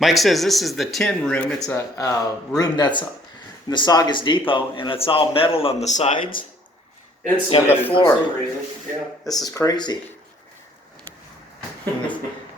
Mike says this is the tin room. It's a room that's in the Saugus Depot, and it's all metal on the sides. Insulated and the floor. for some reason. Yeah. This is crazy. And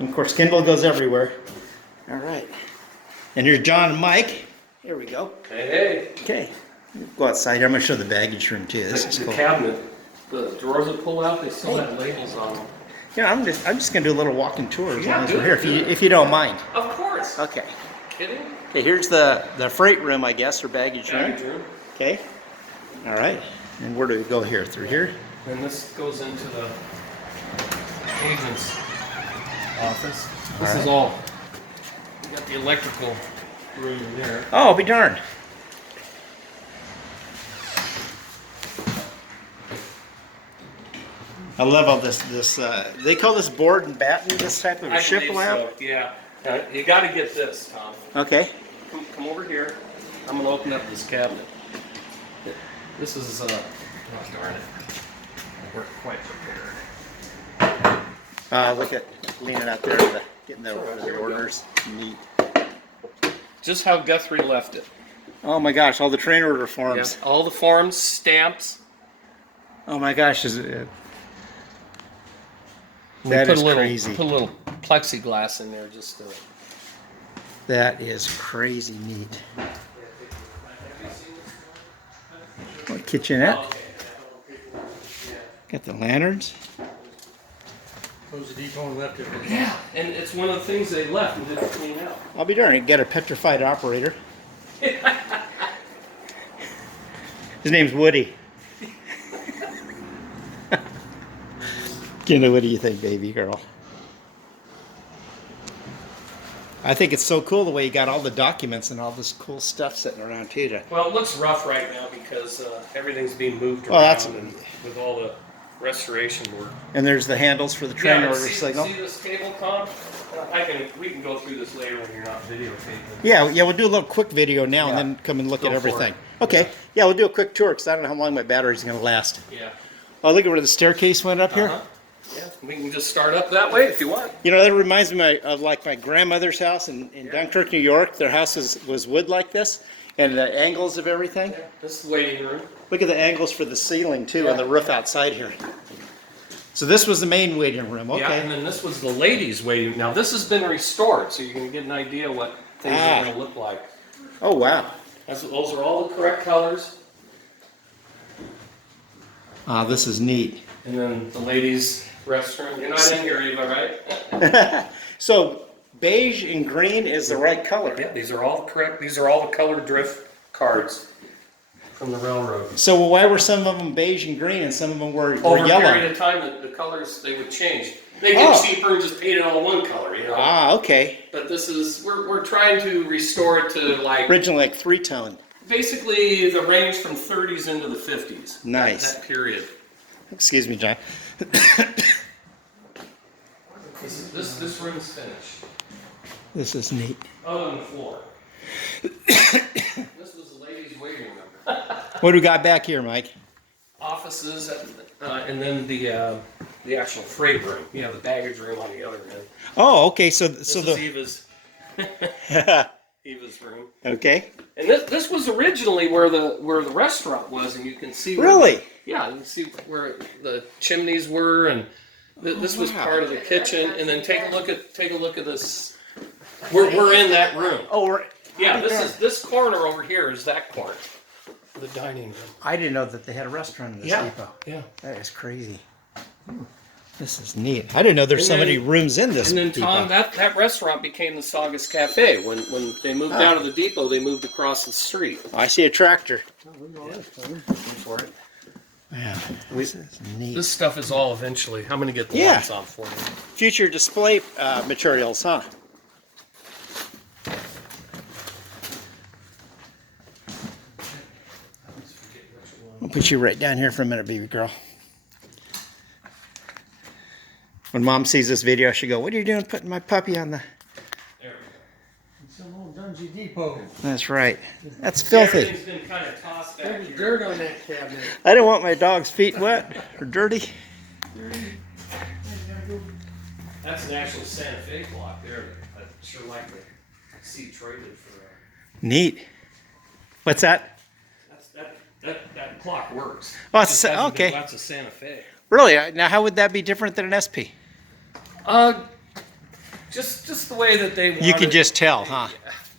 of course, Kindle goes everywhere. All right. And here's John and Mike. Here we go. Hey. Okay. Go outside here. I'm going to show the baggage room too. This is The cool. cabinet, the drawers that pull out, they still have labels on them. Yeah, I'm just going to do a little walking tour as long as we're good, here, if you don't mind. Of course. Okay. Kidding? Okay, here's the freight room, I guess, or baggage room. Baggage room. Okay. All right. And where do we go here? Through here? And this goes into the agent's office. This is all. We got the electrical room in there. Oh, I'll be darned. I love all this. They call this board and batten, this type of a I ship believe lamp? so, yeah. You got to get this, Tom. Okay. Come over here. I'm going to open up this cabinet. This is, oh darn it. We're quite prepared. Look at leaning out there, getting the orders. Neat. Just how Guthrie left it. Oh my gosh, all the train order forms. Yeah, all the forms, stamps. Oh my gosh, that Put is a little, crazy. Put a little plexiglass in there just to... That is crazy neat. Oh, kitchenette. Got the lanterns. Closed the depot and left it. Yeah, and it's one of the things they left and didn't clean out. I'll be darned. Got a petrified operator. His name's Woody. Kendall, what do you think, baby girl? I think it's so cool the way you got all the documents and all this cool stuff sitting around too. Well, it looks rough right now because everything's being moved Well, around that's- and with all the restoration work. And there's the handles for the train order see, signal. See this table, Tom? We can go through this later when you're not videotaping. Yeah, we'll do a little quick video now and Yeah. then come and look Go at for everything. it. Okay, yeah, we'll do a quick tour because I don't know how long my battery's going to last. Yeah. Oh, look at where the staircase went up here. Yeah, we can just start up that way if you want. You know, that reminds me of like my grandmother's house in Dunkirk, New York. Their house was wood like this, and the angles of everything. Yeah, this is the waiting room. Look at the angles for the ceiling too, Yeah. and the roof outside here. So this was the main waiting room. Okay. Yeah, and then this was the ladies' waiting. Now this has been restored, so you're going to get an idea what things are going to look like. Oh wow. Those are all the correct colors. This is neat. And then the ladies' restroom. You're not in here, Eva, right? So beige and green is the right color. Yeah, these are all correct. These are all the color drift cards from the railroad. So why were some of them beige and green and some of them were Over a yellow? period of time, the colors, they would change. They get cheaper and just paint it all one color, you know. Okay. But this is, we're trying to restore it to like, Originally like three-tone. basically the range from 30s into the 50s. Nice. That period. Excuse me, John. This room's finished. This is neat. Other than the floor. This was the ladies' waiting room. What do we got back here, Mike? Offices, and then the actual freight room. You know, the baggage room on the other end. Oh, okay. So This the is Eva's room. okay. And this was originally where the restaurant was, and you can see where, Really? yeah, you can see where the chimneys were, and this was part of the kitchen. And then take a look at this. We're in that room. Oh, Yeah, this corner over here is that corner, the dining room. I didn't know that they had a restaurant in this depot. Yeah. That is crazy. This is neat. I didn't know there's so many rooms in this And then depot. Tom, that restaurant became the Saugus Cafe. When they moved out of the depot, they moved across the street. I see a tractor. For it. Yeah, this is neat. This stuff is all eventually. I'm gonna get the Yeah. lights on for you. Future display materials, huh? I'll put you right down here for a minute, baby girl. When Mom sees this video, she'll go, "What are you doing putting my puppy on the..." There It's an old Dungy Depot. That's right. That's we go. filthy. Everything's been kind of tossed back There's here. dirt on that cabinet. I don't want my dog's feet wet or dirty. That's an actual Santa Fe clock there. I sure like it. see traded for. Neat. What's that? That clock works. Oh, It it's just hasn't been- okay. That's a Santa Fe. Really? Now, how would that be different than an SP? Just the way that they want You can it. just tell, huh?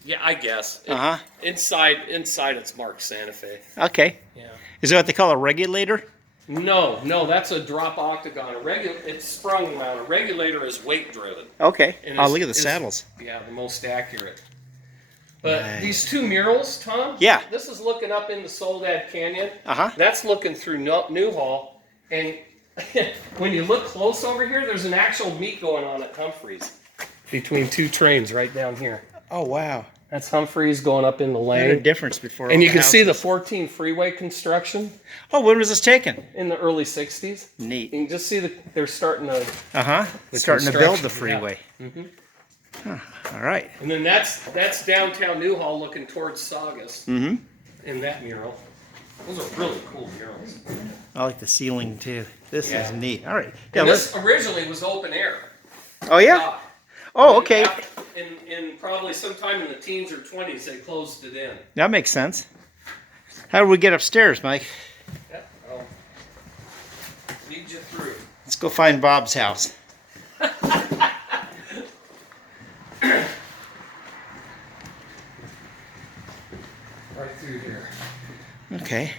Yeah, I guess. Uh-huh. Inside it's marked Santa Fe. Okay. Yeah. Is that what they call a regulator? No, that's a drop octagon. It's sprung mount. A regulator is weight driven. Okay. And Oh, it's- look at the it's- saddles. Yeah, the most accurate. But Nice. these two murals, Tom. Yeah. This is looking up into Soledad Canyon. Uh-huh. That's looking through Newhall, and when you look close over here, there's an actual meet going on at Humphreys between two trains right down here. Oh, wow. That's Humphreys going up in the What a lane. difference before And all you the can see the houses. 14 freeway construction Oh, when was this taken? in the early 60s. Neat. You can just see that they're starting to. Uh-huh. The Starting to build the construction, freeway. yeah. All right. And then that's downtown Newhall looking towards Saugus Mm-hmm. in that mural. Those are really cool murals. I like the ceiling, too. This Yeah. is neat. All right. Yeah, And let's... this originally was open air. Oh, yeah? Oh, okay. In probably sometime in the teens or 20s, they closed it in. That makes sense. How do we get upstairs, Mike? Yeah, I'll lead you through. Let's go find Bob's house. Right through here. Okay.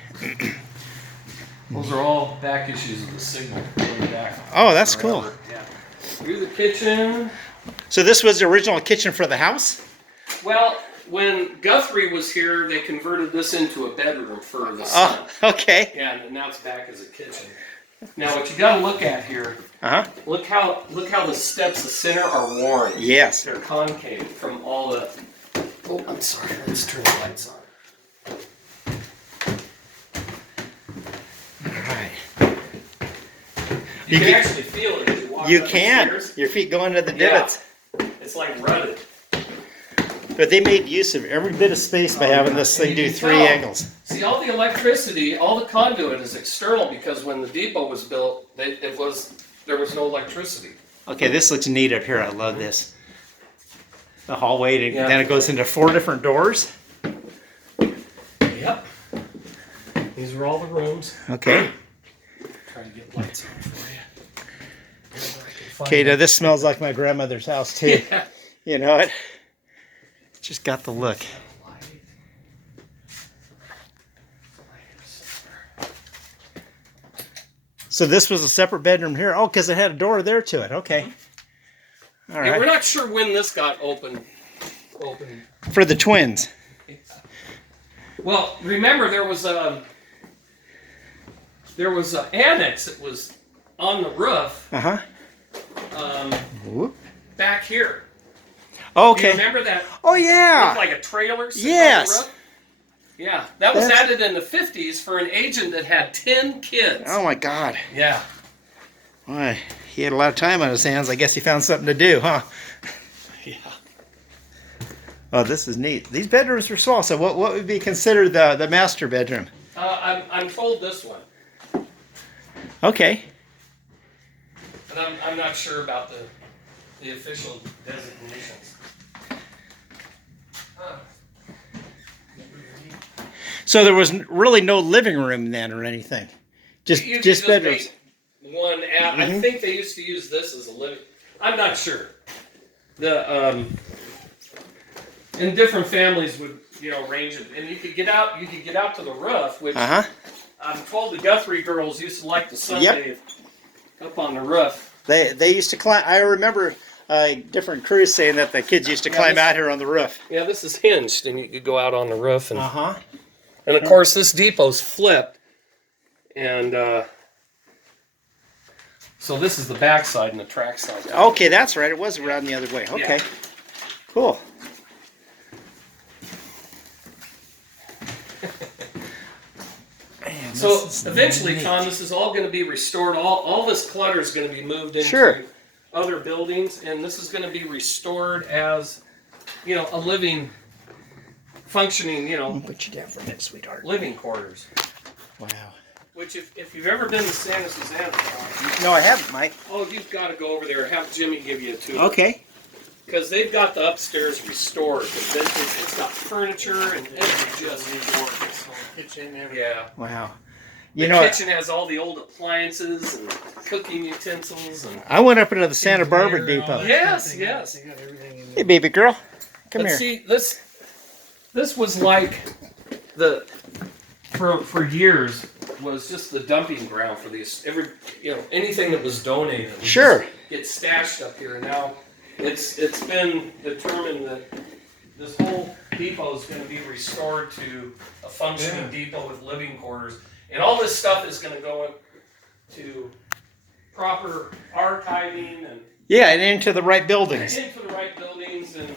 Those are all back issues of the signal. Going back Oh, that's forever. cool. Yeah. Through the kitchen. So this was the original kitchen for the house? Well, when Guthrie was here, they converted this into a bedroom for the son. Oh, okay. Yeah, and now it's back as a kitchen. Now, what you got to look at here, Uh-huh. look how the steps, the center are worn. Yes. They're concave from all the. Oh, I'm sorry. Let's turn the lights on. All right. You can can- actually feel it as you walk You up the can. stairs. Your feet go into the Yeah. divots. It's like rutted. But they made use of every bit of space by having this thing And do you can 3 tell. angles. See, all the electricity, all the conduit is external because when the depot was built, there was no electricity. Okay, this looks neat up here. I love this. The hallway, Yeah. then it goes into 4 different doors. Yep. These are all the rooms. Okay. Try to get lights on for you. Wherever I can find Okay, now them. this smells like my grandmother's house too. Yeah. You know it? Just got the look. So this was a separate bedroom here. Oh, because it had a door there to it. Okay. All Yeah, we're right. not sure when this got open. For the twins. Well, remember there was an annex that was on the roof Uh-huh. Whoop. back here. Do you Okay. remember that? Oh, Looked yeah. like a trailer sitting Yes. on the roof? Yeah, that was That's- added in the 50s for an agent that had 10 kids. Oh, my God. Yeah. Why, he had a lot of time on his hands. I guess he found something to do, huh? Yeah. Oh, this is neat. These bedrooms were small. So what would be considered the master bedroom? I'm told this one, Okay. but I'm not sure about the official designations. So there was really no living room then or anything? Just You could just bedrooms? make one out. I think they used to use this as a living. I'm not sure. And different families would arrange it, and you could get out. You could get out to the roof, which Uh-huh. I'm told the Guthrie girls used to like to sunbathe up on the roof. They used to climb. I remember different crews saying that the kids used to climb out here on the roof. Yeah, this is hinged, and you could go out on the roof, and Uh-huh. and of course this depot's flipped, and so this is the back side and the track side. Okay, that's right. It was around the other way. Okay. Yeah. Cool. Man, So this is eventually, neat. Tom, this is all going to be restored. All this clutter is going to be moved into Sure. other buildings, and this is going to be restored as, a living, functioning, I'll put you down for a minute, sweetheart. living quarters. Wow. Which, if you've ever been to Santa Susana, Tom, No, I haven't, Mike. you've got to go over there. Have Jimmy give you a tour. Okay. because they've got the upstairs restored. It's got furniture and it's just gorgeous. Kitchen, everything. Yeah. Wow. The You know, kitchen has all the old appliances and cooking utensils and. I went up into the Santa Barbara Mirror and all Depot. that Yes, stuff. They got- yes. They got everything in Hey, there. baby girl, come But here. see, this was like for years was just the dumping ground for these anything that was donated would Sure. just get stashed up here. And now it's been determined that this whole depot is going to be restored to a functioning depot with living quarters, and all this stuff is going to go into proper archiving and Yeah, and into the right buildings. into the right buildings, and